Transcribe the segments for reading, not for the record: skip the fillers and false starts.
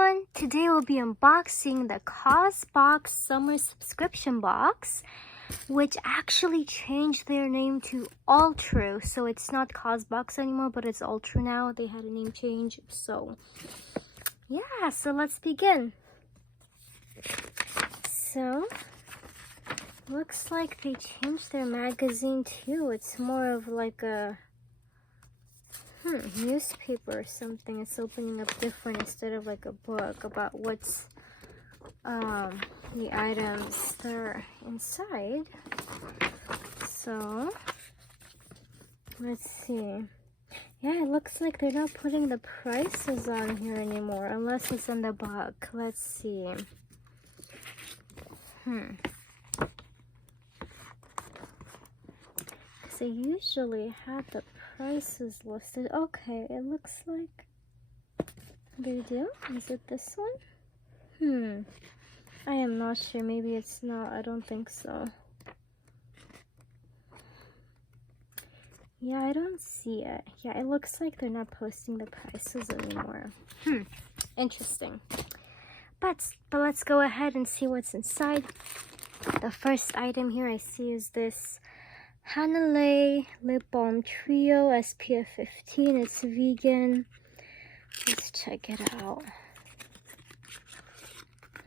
everyone! Today we'll be unboxing the Causebox summer subscription box, which actually changed their name to Alltrue. So it's not Causebox anymore, but it's Alltrue now. They had a name change. So yeah, so let's begin. So looks like they changed their magazine too. It's more of like a newspaper or something. It's opening up different instead of like a book about what's the items that are inside. So let's see. Yeah, it looks like they're not putting the prices on here anymore unless it's in the book. Let's see. They usually have the prices listed. Okay, it looks like they do. Is it this one? I am not sure. Maybe it's not. I don't think so. Yeah, I don't see it. Yeah, it looks like they're not posting the prices anymore. Interesting. But let's go ahead and see what's inside. The first item here I see is this Hanalei Lip Balm Trio SPF 15. It's vegan. Let's check it out.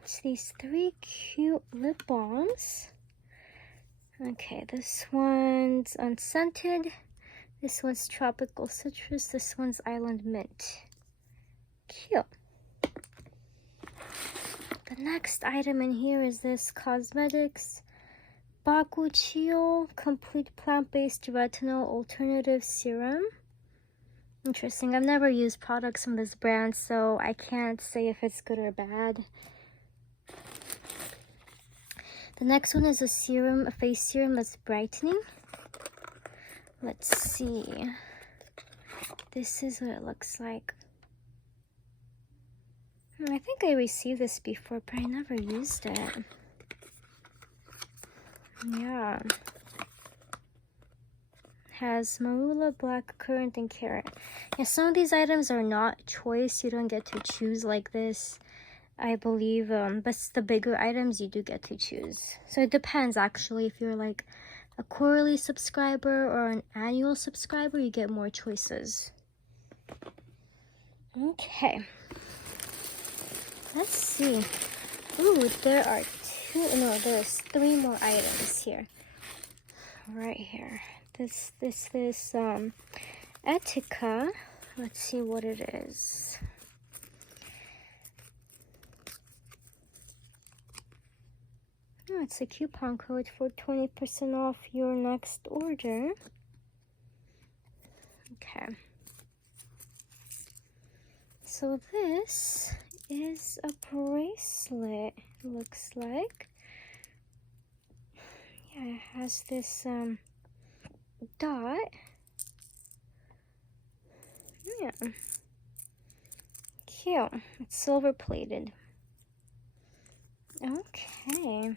It's these 3 cute lip balms. Okay, this one's unscented. This one's tropical citrus. This one's island mint. Cute. The next item in here is this Cosmetics Bakuchiyo Complete Plant-Based Retinol Alternative Serum. Interesting. I've never used products from this brand, so I can't say if it's good or bad. The next one is a serum, a face serum that's brightening. Let's see. This is what it looks like. I think I received this before, but I never used it. Yeah. Has marula, black currant, and carrot. Yeah, some of these items are not choice. You don't get to choose like this, I believe. But the bigger items you do get to choose. So it depends actually. If you're like a quarterly subscriber or an annual subscriber, you get more choices. Okay. Let's see. Ooh, there's 3 more items here. Right here. This Etika. Let's see what it is. Oh, it's a coupon code for 20% off your next order. Okay. So this is a bracelet, looks like. Yeah, it has this dot. Yeah. Cute. It's silver plated. Okay.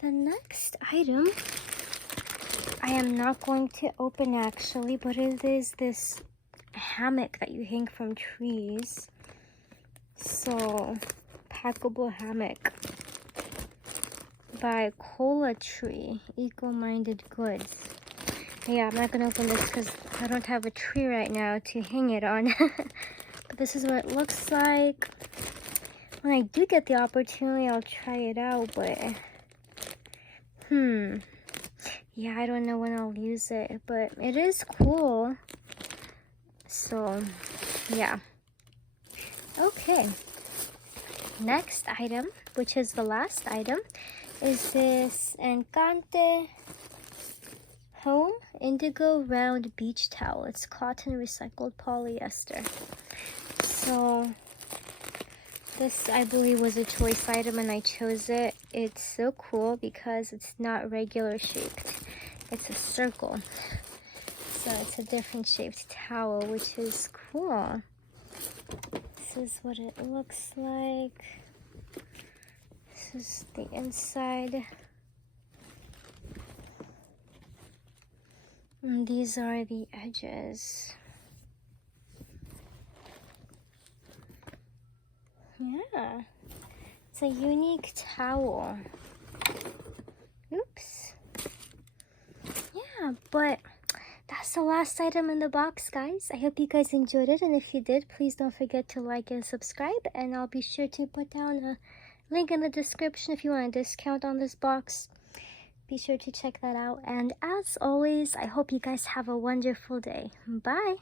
The next item I am not going to open actually, but it is this hammock that you hang from trees. So, packable hammock by Cola Tree, Eco-Minded Goods. Yeah, I'm not gonna open this because I don't have a tree right now to hang it on. But this is what it looks like. When I do get the opportunity, I'll try it out, but yeah, I don't know when I'll use it, but it is cool. So, yeah. Okay. Next item, which is the last item, is this Encante Home Indigo Round Beach Towel. It's cotton recycled polyester. So, this I believe was a choice item and I chose it. It's so cool because it's not regular shaped. It's a circle. So it's a different shaped towel, which is cool. This is what it looks like. This is the inside. And these are the edges. Yeah, it's a unique towel. Oops. Yeah, but that's the last item in the box, guys. I hope you guys enjoyed it, and if you did, please don't forget to like and subscribe, and I'll be sure to put down a link in the description if you want a discount on this box. Be sure to check that out, and as always, I hope you guys have a wonderful day. Bye!